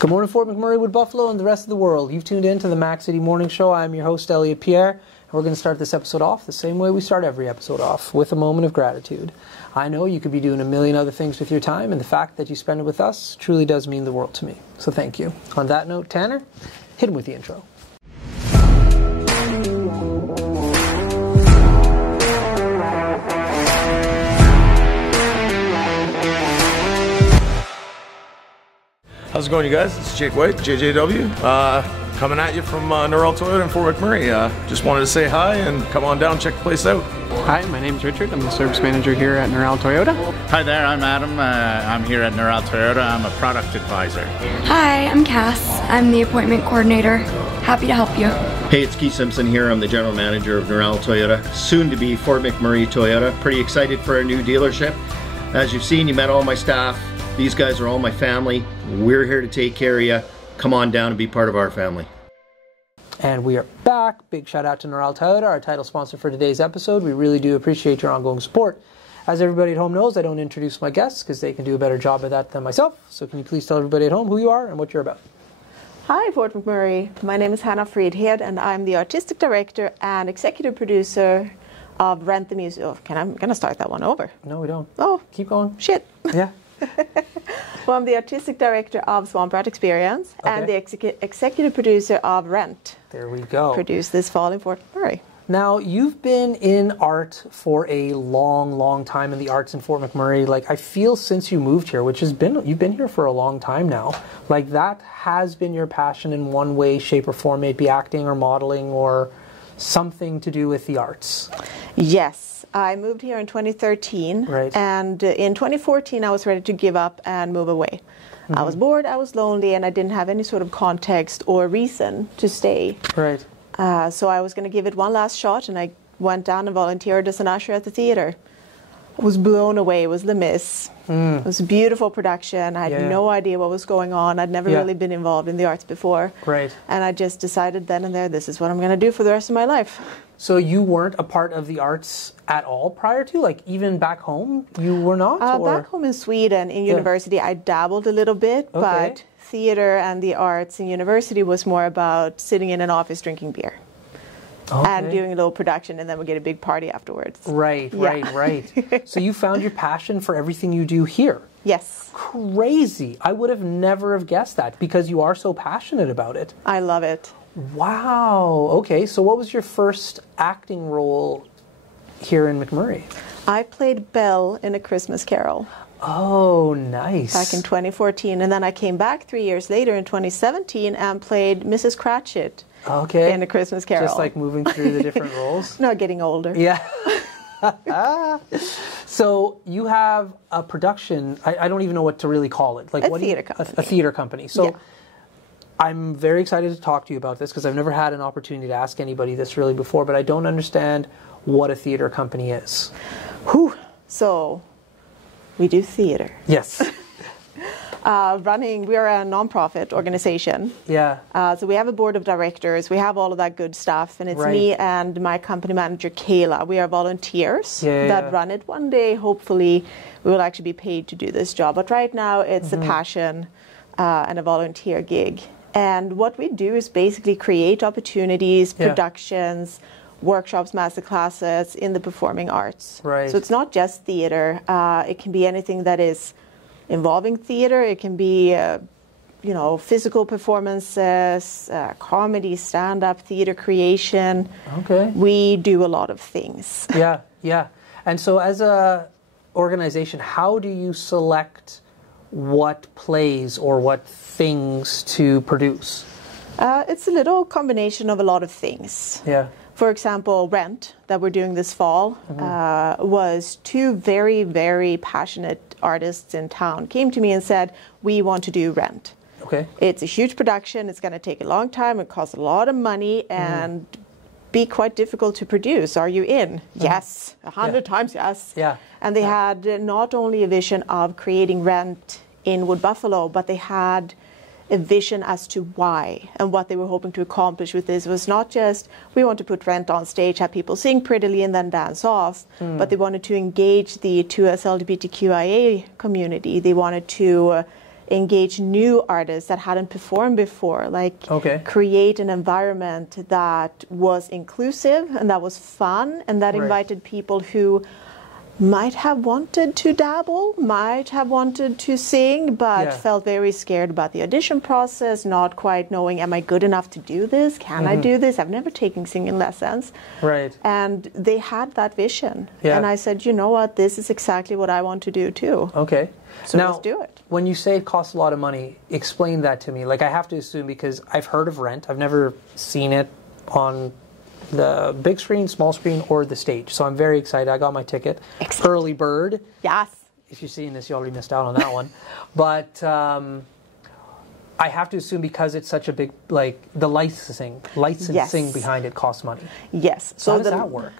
Good morning, Fort McMurray, Wood Buffalo, and the rest of the world. You've tuned in to the Mac City Morning Show. I'm your host, Elliot Pierre, and we're going to start this episode off the same way we start every episode off, with a moment of gratitude. I know you could be doing a million other things with your time, and the fact that you spend it with us truly does mean the world to me. So thank you. On that note, Tanner, hit him with the intro. How's it going, you guys? It's Jake White, JJW, coming at you from Norrell Toyota in Fort McMurray. Just wanted to say hi and come on down, check the place out. Hi, my name's Richard. I'm the service manager here at Norrell Toyota. Hi there, I'm Adam. I'm here at Norrell Toyota. I'm a product advisor. Hi, I'm Cass. I'm the appointment coordinator. Happy to help you. Hey, it's Keith Simpson here. I'm the general manager of Norrell Toyota, soon to be Fort McMurray Toyota. Pretty excited for our new dealership. As you've seen, you met all my staff. These guys are all my family. We're here to take care of you. Come on down and be part of our family. And we are back. Big shout out to Norrell Toyota, our title sponsor for today's episode. We really do appreciate your ongoing support. As everybody at home knows, I don't introduce my guests because they can do a better job of that than myself. So can you please tell everybody at home who you are and what you're about? Hi, Fort McMurray. My name is Hannah Fridhed, and I'm the artistic director and executive producer of Rent the Music. Oh, I'm going to start that one over. No, we don't. Oh, keep going. Shit. Yeah. Well, I'm the artistic director of Swamp Rat Experience and the executive producer of Rent. There we go. Produced this fall in Fort McMurray. Now, you've been in art for a long, long time in the arts in Fort McMurray. Like, I feel since you moved here, which has been, you've been here for a long time now, like that has been your passion in one way, shape, or form, maybe acting or modeling or something to do with the arts. Yes. I moved here in 2013, right. And in 2014 I was ready to give up and move away. Mm-hmm. I was bored, I was lonely, and I didn't have any sort of context or reason to stay. Right. So I was going to give it one last shot, and I went down and volunteered as an usher at the theater. I was blown away. It was Les Mis. It was a beautiful production. I had no idea what was going on. I'd never really been involved in the arts before. Right. And I just decided then and there, this is what I'm going to do for the rest of my life. So you weren't a part of the arts at all prior to? Like, even back home, you were not? Back home in Sweden, in university, I dabbled a little bit, but theater and the arts in university was more about sitting in an office drinking beer. And doing a little production, and then we get a big party afterwards. Right. So you found your passion for everything you do here. Yes. Crazy. I would have never have guessed that because you are so passionate about it. I love it. Wow. Okay, so what was your first acting role here in McMurray? I played Belle in A Christmas Carol. Oh, nice. Back in 2014, and then I came back 3 years later in 2017 and played Mrs. Cratchit. Okay. In A Christmas Carol. Just like moving through the different roles? No, getting older. Yeah. So you have a production, I don't even know what to really call it. Like a theater company. A theater company. So I'm very excited to talk to you about this because I've never had an opportunity to ask anybody this really before, but I don't understand what a theater company is. Whew. So we do theater. Yes. We are a non-profit organization. Yeah. So we have a board of directors. We have all of that good stuff. And it's me and my company manager, Kayla. We are volunteers that run it. One day, hopefully, we will actually be paid to do this job. But right now, it's a passion and a volunteer gig. And what we do is basically create opportunities, productions, workshops, master classes in the performing arts. Right. So it's not just theater. It can be anything that is involving theater. It can be, physical performances, comedy, stand-up, theater creation. Okay. We do a lot of things. Yeah. And so as a organization, how do you select what plays or what things to produce? It's a little combination of a lot of things. Yeah. For example, Rent, that we're doing this fall, was two very, very passionate artists in town came to me and said, we want to do Rent. Okay. It's a huge production. It's going to take a long time. It costs a lot of money and be quite difficult to produce. Are you in? Yes. 100 times yes. Yeah. And they had not only a vision of creating Rent in Wood Buffalo, but they had a vision as to why and what they were hoping to accomplish with this. It was not just, we want to put Rent on stage, have people sing prettily and then dance off, but they wanted to engage the 2S LGBTQIA community. They wanted to engage new artists that hadn't performed before, like create an environment that was inclusive and that was fun and that invited people who might have wanted to dabble, might have wanted to sing, but felt very scared about the audition process, not quite knowing, am I good enough to do this? Can I do this? I've never taken singing lessons. Right. And they had that vision. And I said, you know what, this is exactly what I want to do too. Okay. So now, let's do it. When you say it costs a lot of money, explain that to me. Like, I have to assume, because I've heard of Rent, I've never seen it on the big screen, small screen, or the stage. So I'm very excited. I got my ticket. Excellent. Early bird. Yes. If you're seeing this, you already missed out on that one. But I have to assume, because it's such a big, like, the licensing behind it costs money. Yes. So how does that work?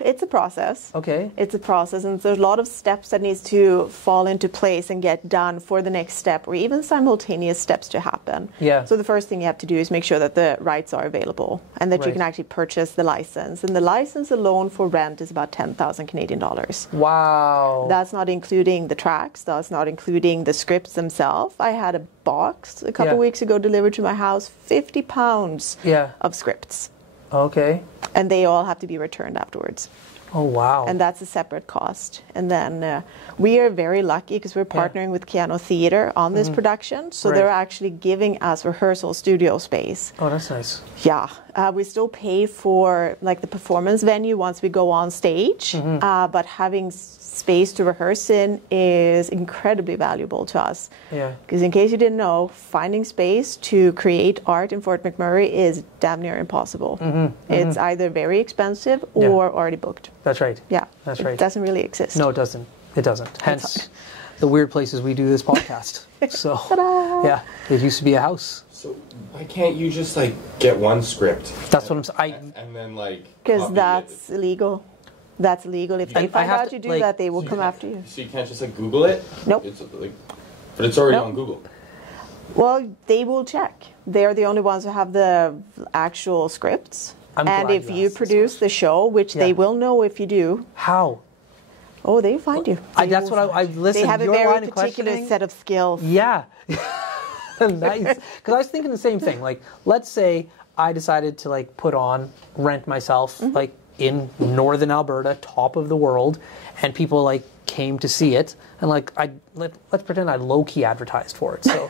It's a process. Okay. It's a process, and there's a lot of steps that needs to fall into place and get done for the next step, or even simultaneous steps to happen. Yeah. So the first thing you have to do is make sure that the rights are available and that you can actually purchase the license. And the license alone for Rent is about 10,000 Canadian dollars. Wow. That's not including the tracks. That's not including the scripts themselves. I had a box a couple weeks ago delivered to my house, 50 pounds of scripts. Okay. And they all have to be returned afterwards. Oh, wow. And that's a separate cost. And then we are very lucky because we're partnering with Keanu Theatre on this production. So they're actually giving us rehearsal studio space. Oh, that's nice. Yeah. We still pay for like the performance venue once we go on stage. But having space to rehearse in is incredibly valuable to us. Yeah. Because in case you didn't know, finding space to create art in Fort McMurray is damn near impossible. It's either very expensive or already booked. That's right. Yeah. That's right. It doesn't really exist. No, it doesn't. It doesn't. Hence the weird places we do this podcast. So, yeah, it used to be a house. So why can't you just like get one script? That's what I'm saying. And then like. Because that's illegal. That's illegal. If they find out you do that, they will come after you. So you can't just like Google it? Nope. It's like, but it's already on Google. Well, they will check. They're the only ones who have the actual scripts. And if you produce the show, which they will know if you do. How? Oh, they find you. That's what I listened. They have a very particular set of skills. Yeah. Nice. Because I was thinking the same thing. Like, let's say I decided to like put on Rent myself, like in northern Alberta, top of the world, and people like came to see it, and like let's pretend I low-key advertised for it. So.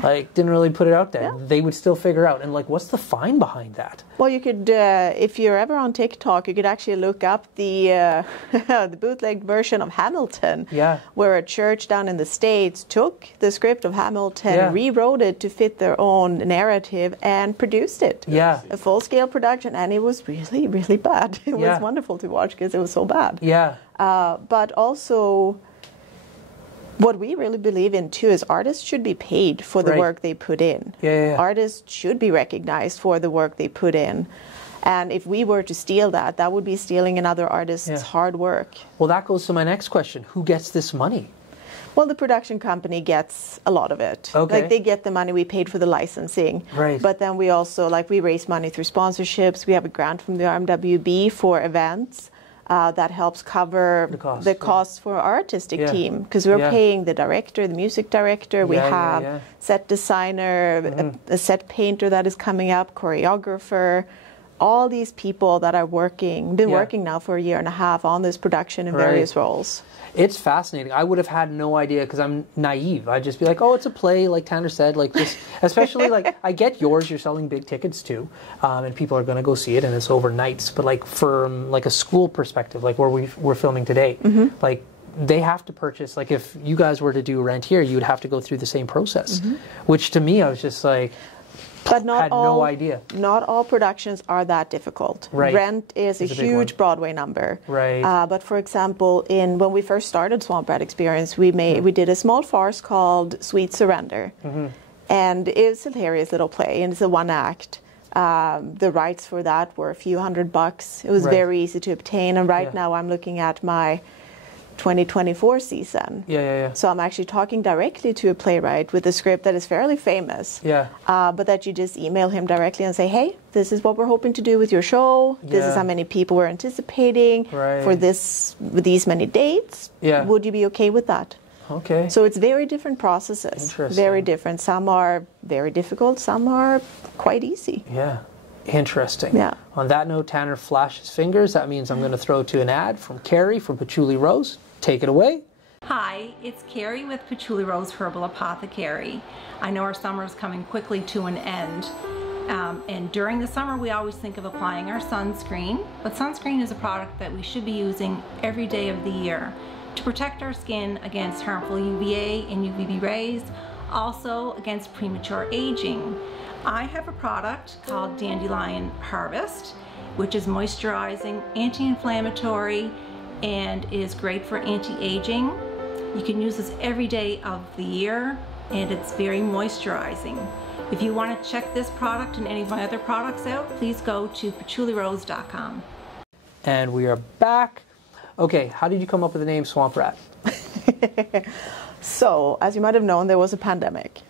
Like, didn't really put it out there. Yeah. They would still figure out. And, like, what's the fine behind that? Well, you could, if you're ever on TikTok, you could actually look up the the bootleg version of Hamilton. Yeah. Where a church down in the States took the script of Hamilton, rewrote it to fit their own narrative, and produced it. Yeah. A full-scale production, and it was really, really bad. It was wonderful to watch because it was so bad. Yeah. But also... what we really believe in, too, is artists should be paid for the work they put in. Artists should be recognized for the work they put in. And if we were to steal that, that would be stealing another artist's hard work. Well, that goes to my next question. Who gets this money? Well, the production company gets a lot of it. Okay. Like, they get the money we paid for the licensing. Right. But then we also, like, we raise money through sponsorships. We have a grant from the RMWB for events. That helps cover the costs for our artistic team, because we're paying the director, the music director. We have set designer, a set painter that is coming up, choreographer, all these people that are been working now for a year and a half on this production in various roles. It's fascinating. I would have had no idea because I'm naive. I'd just be like, oh, it's a play, like Tanner said. Like this, especially like I get yours. You're selling big tickets too, and people are going to go see it, and it's overnights. But like from like a school perspective, like where we're filming today, like they have to purchase. Like if you guys were to do Rent here, you would have to go through the same process. Which to me, I was just like. But had no idea. Not all productions are that difficult. Right. Rent is a huge Broadway number. Right. But for example, when we first started Swamp Rat Experience, we did a small farce called Sweet Surrender, and it's a hilarious little play, and it's a one act. The rights for that were a few $100. It was very easy to obtain, and right now I'm looking at my 2024 season. So I'm actually talking directly to a playwright with a script that is fairly famous. But that you just email him directly and say, hey, this is what we're hoping to do with your show. This is how many people we're anticipating for these many dates. Would you be okay with that? Okay. So it's very different processes. Interesting. Very different. Some are very difficult, some are quite easy. Yeah. Interesting. Yeah. On that note, Tanner flashes fingers. That means I'm going to throw to an ad from Carrie from Patchouli Rose. Take it away. Hi, it's Carrie with Patchouli Rose Herbal Apothecary. I know our summer is coming quickly to an end. And during the summer, we always think of applying our sunscreen. But sunscreen is a product that we should be using every day of the year to protect our skin against harmful UVA and UVB rays, also against premature aging. I have a product called Dandelion Harvest, which is moisturizing, anti-inflammatory, and is great for anti-aging. You can use this every day of the year, and it's very moisturizing. If you want to check this product and any of my other products out, please go to patchoulirose.com. And we are back. Okay, how did you come up with the name Swamp Rat? So, as you might have known, there was a pandemic.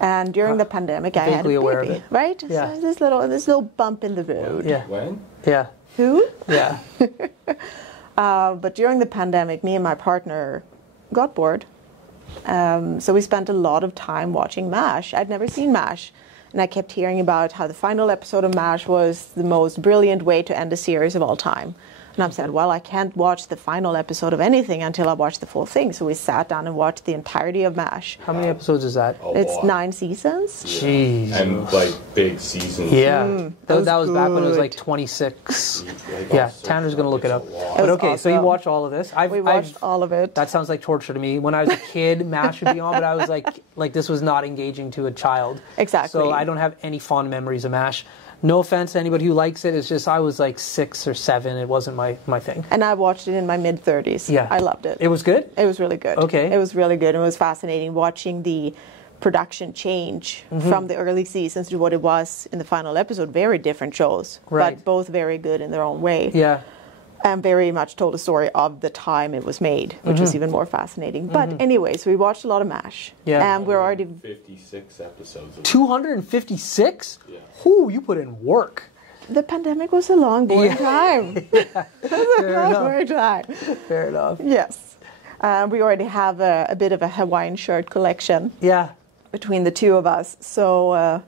And during the pandemic, I had a baby, right? Yeah. So this little bump in the road. Yeah. When? Yeah. Who? Yeah. But during the pandemic, me and my partner got bored. So we spent a lot of time watching MASH. I'd never seen MASH. And I kept hearing about how the final episode of MASH was the most brilliant way to end a series of all time. And I said, well, I can't watch the final episode of anything until I watch the full thing. So we sat down and watched the entirety of MASH. How many episodes is that? It's 9 seasons. Jeez. And like big seasons. Yeah. That was back when it was good. like 26. Yeah, Tanner's going to look it up. But was okay, so you awesome. watch all of this. We watched all of it. That sounds like torture to me. When I was a kid, MASH would be on, but I was like this was not engaging to a child. Exactly. So I don't have any fond memories of MASH. No offense to anybody who likes it. It's just I was like 6 or 7. It wasn't my thing. And I watched it in my mid-30s. Yeah. I loved it. It was good? It was really good. Okay. It was really good. It was fascinating watching the production change from the early seasons to what it was in the final episode. Very different shows, Right. but both very good in their own way. Yeah. And very much told a story of the time it was made, which was even more fascinating. But anyways, we watched a lot of MASH. Yeah. And we're already... 56 episodes. Of 256? Yeah. Whoo, you put in work. The pandemic was a long, boring time. It was a long, enough. boring time. Fair enough. Yes. We already have a bit of a Hawaiian shirt collection Yeah. between the two of us. So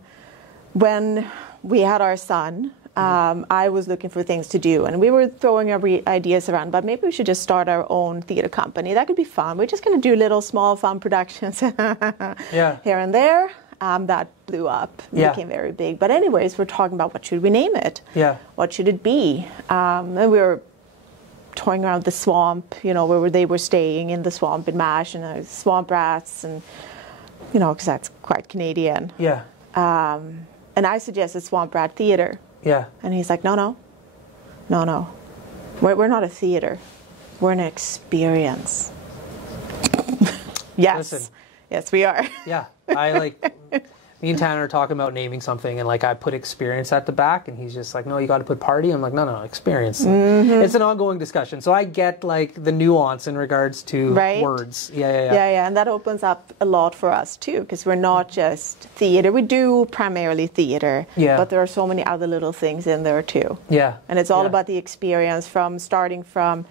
when we had our son, I was looking for things to do, and we were throwing our ideas around, but maybe we should just start our own theater company. That could be fun. We're just going to do little small fun productions Yeah. here and there. That blew up, Yeah. became very big. But anyways, we're talking about what should we name it? Yeah. What should it be? And we were toying around the swamp, where they were staying in the swamp in MASH, and swamp rats, and, because that's quite Canadian. Yeah. And I suggested Swamp Rat Theater. Yeah. And he's like, no. We're not a theater. We're an experience. Yes. Listen. Yes, we are. Yeah. Me and Tanner are talking about naming something, and I put experience at the back, and he's just like, no, you got to put party. I'm like, no, experience. It's an ongoing discussion. So I get the nuance in regards to words. Yeah. And that opens up a lot for us too, because we're not just theater. We do primarily theater, but there are so many other little things in there too. Yeah. And it's all about the experience starting from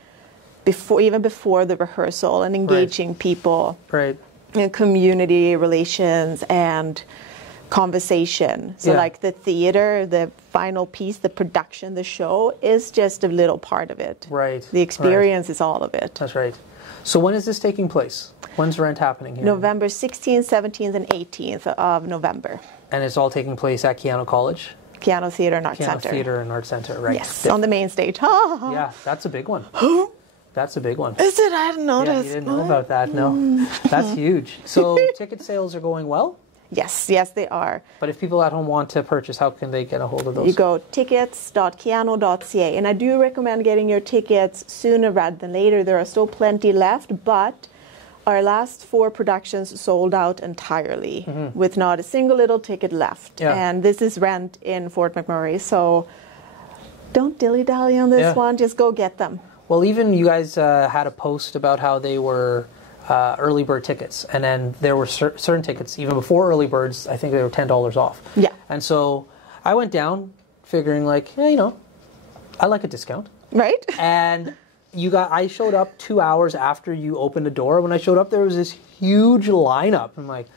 even before the rehearsal and engaging people. Right. In community relations and conversation. So the theater, the final piece, the production, the show is just a little part of it. Right. The experience is all of it. That's right. So when is this taking place? When's Rent happening here? November 16th, 17th, and 18th of November. And it's all taking place at Keanu College? Keanu Theater and Arts Center. Keanu Theater and Arts Center, right. Yes, on the main stage. Yeah, that's a big one. That's a big one. Is it? I didn't notice. Yeah, you didn't know about that, no. That's huge. So ticket sales are going well? Yes, they are. But if people at home want to purchase, how can they get a hold of those? You go tickets.keanu.ca, and I do recommend getting your tickets sooner rather than later. There are still plenty left, but our last 4 productions sold out entirely with not a single little ticket left. Yeah. And this is Rent in Fort McMurray, so don't dilly-dally on this one. Just go get them. Well, even you guys had a post about how they were early bird tickets, and then there were certain tickets, even before early birds, I think they were $10 off. Yeah. And so I went down figuring I like a discount. Right. And I showed up 2 hours after you opened the door. When I showed up, there was this huge lineup. I'm like,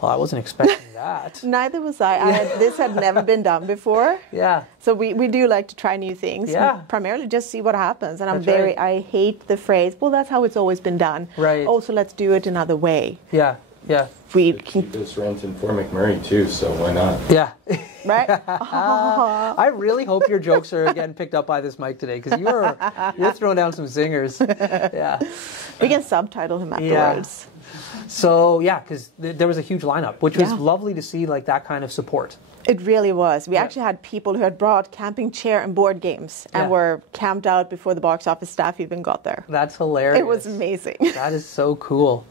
well, I wasn't expecting that. Neither was I. This had never been done before. Yeah. So we do like to try new things. Yeah. Primarily just see what happens. And Right. I hate the phrase, well, that's how it's always been done. Right. Oh, so let's do it another way. Yeah. Yeah. We The cheapest rent in Fort McMurray too, so why not? Yeah. Right? I really hope your jokes are getting picked up by this mic today, because you're throwing down some zingers. Yeah. We can subtitle him afterwards. So yeah, because there was a huge lineup, which was lovely to see, like that kind of support. It really was. We actually had people who had brought camping chair and board games and were camped out before the box office staff even got there. That's hilarious. It was amazing. That is so cool.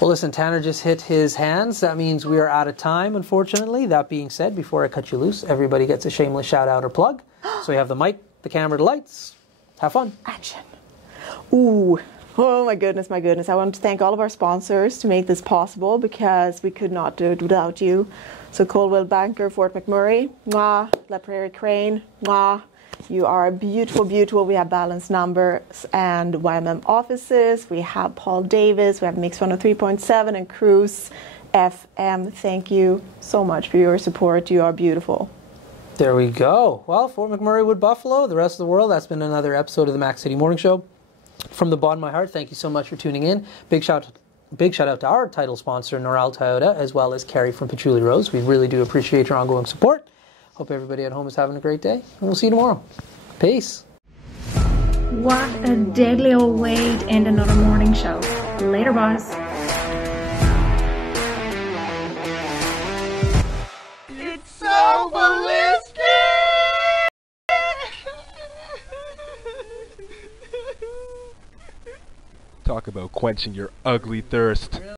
Well, listen, Tanner just hit his hands. That means we are out of time, unfortunately. That being said, before I cut you loose, everybody gets a shameless shout out or plug. So we have the mic, the camera, the lights. Have fun. Action. Ooh. Oh my goodness, my goodness. I want to thank all of our sponsors to make this possible, because we could not do it without you. So Coldwell Banker, Fort McMurray, mwah. La Prairie Crane, mwah. You are beautiful, beautiful. We have Balanced Numbers and YMM offices. We have Paul Davis. We have Mix 103.7 and Cruise FM. Thank you so much for your support. You are beautiful. There we go. Well, Fort McMurray, Wood Buffalo, the rest of the world, that's been another episode of the Mac City Morning Show. From the bottom of my heart, thank you so much for tuning in. Big shout out to our title sponsor, Norral Toyota, as well as Carrie from Patchouli Rose. We really do appreciate your ongoing support. Hope everybody at home is having a great day, and we'll see you tomorrow. Peace. What a deadly old way to end another morning show. Later, boss. It's so ballistic! Talk about quenching your ugly thirst.